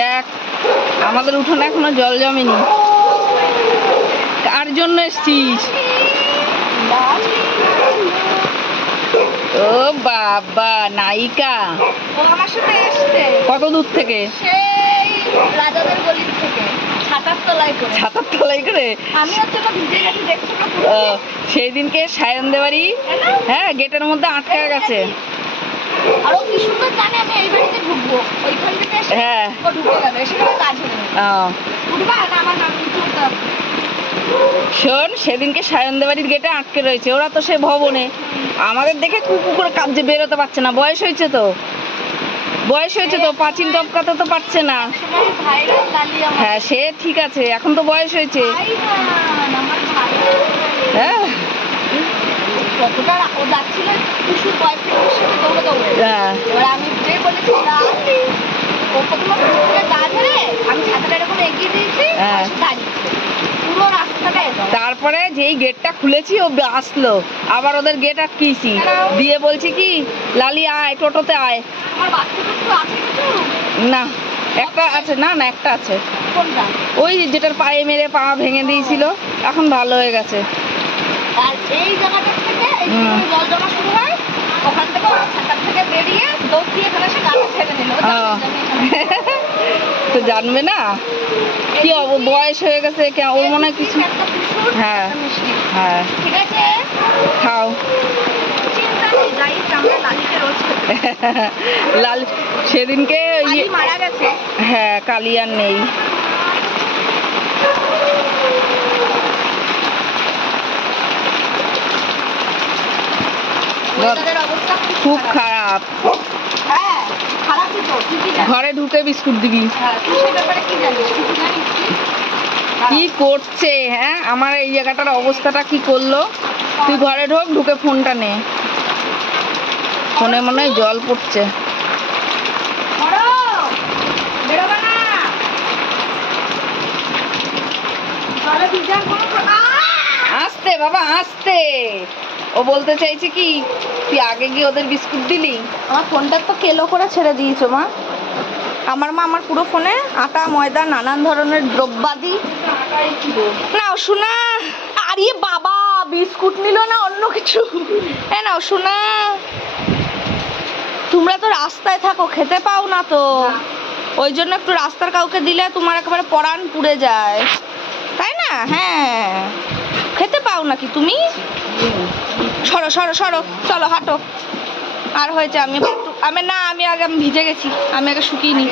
দেখ আমাদের উঠোনে এখনো জল জমেনি। কার জন্য এসছিস? ও বাবা, নায়িকা। ও আমার সাথে এসছে। কত দূর থেকে? সেই রাজাদের গলি থেকে, ছাতার তলায় করে। ছাতার তলায় করে? আমি হচ্ছে তো ভিজে গেছি, দেখছো না? সেই দিনকে সায়নদের বাড়ি, হ্যাঁ, গেটের মধ্যে আটকে গেছে। আরো কি সুন্দর জানে আমি এই বাড়িতে ঢুকবো, ওইখান থেকে এসে হ্যাঁ ও ঢুকে গেল, এসে কাজ হলো। উঠবা না আমার নাম লিখতে। শোন, সেদিনকে সায়নদের বাড়ির গেটে আটকে রয়েছে, ওরা তো সে ভবনে। আমাদের দেখে কুকু করে কাজে বেরোতে পারছে না, বয়স হয়েছে তো, পাঁচিল টপকাতে তো পারছে না। হ্যাঁ সে ঠিক আছে, এখন তো বয়স হয়েছে। হ্যাঁ কতটা ও যাচ্ছিল কুসুর বয়ফ্রেন্ডের সাথে দৌড়ে দৌড়ে। এবার আমি যে বলেছি ও প্রথমে গা ধরে আমি ছাতাটা এরকম এগিয়ে দিয়েছি, দাঁড়িয়েছে পুরো রাস্তাটা। তারপরে যেই গেটটা খুলেছি ও আসলো, আবার ওদের গেট আটকিয়েছি দিয়ে বলছি কি, লালি আয়, টোটোতে আয়। আমার বাচ্চা তো আছে কিছু না, একটা আছে। না না, একটা আছে। কোনটা? ওই যেটার পায়ে মেরে পা ভেঙে দিয়েছিল, এখন ভালো হয়ে গেছে। আর এই জায়গাটা থেকে জল জমা শুরু হয়, ওখান থেকে ছাতার থেকে বেরিয়ে দৌড় দিয়ে এখানে এসে গাড়ি ছেড়ে দিল। তো জানবে না কি বয়স হয়ে গেছে, ওর মনে হয় কিছু। হ্যাঁ হ্যাঁ, ঠিক আছে, খাও। লাল সেদিনকে মারা গেছে। হ্যাঁ, কালি আর নেই। খুব খারাপ। ঘরে ঢুকে বিস্কুট দিবি। কি করছে? হ্যাঁ, আমার এই জায়গাটার অবস্থাটা কি করলো। তুই ঘরে ঢোক, ঢুকে ফোনটা নে। ফোনে মনে হয় জল পড়ছে। আস্তে বাবা, আস্তে। ও বলতে চাইছে কি, তুই আগে গিয়ে ওদের বিস্কুট দিলি। আমার ফোনটা তো কেলো করে ছেড়ে দিয়েছো মা। আমার মা আমার পুরো ফোনে আটা ময়দা নানান ধরনের দ্রব্যাদি। নাও শোনা। আরে বাবা, বিস্কুট নিল না অন্য কিছু? নাও শোনা, তোমরা তো রাস্তায় থাকো, খেতে পাও না তো, ওই জন্য একটু রাস্তার কাউকে দিলে তোমার একেবারে পরাণ পুড়ে যায়, তাই না? হ্যাঁ, খেতে পাও নাকি তুমি? সরো সরো সরো, চলো হাঁটো। আর হয়েছে, আমি আগে ভিজে গেছি, আমি আগে শুকিয়ে নি।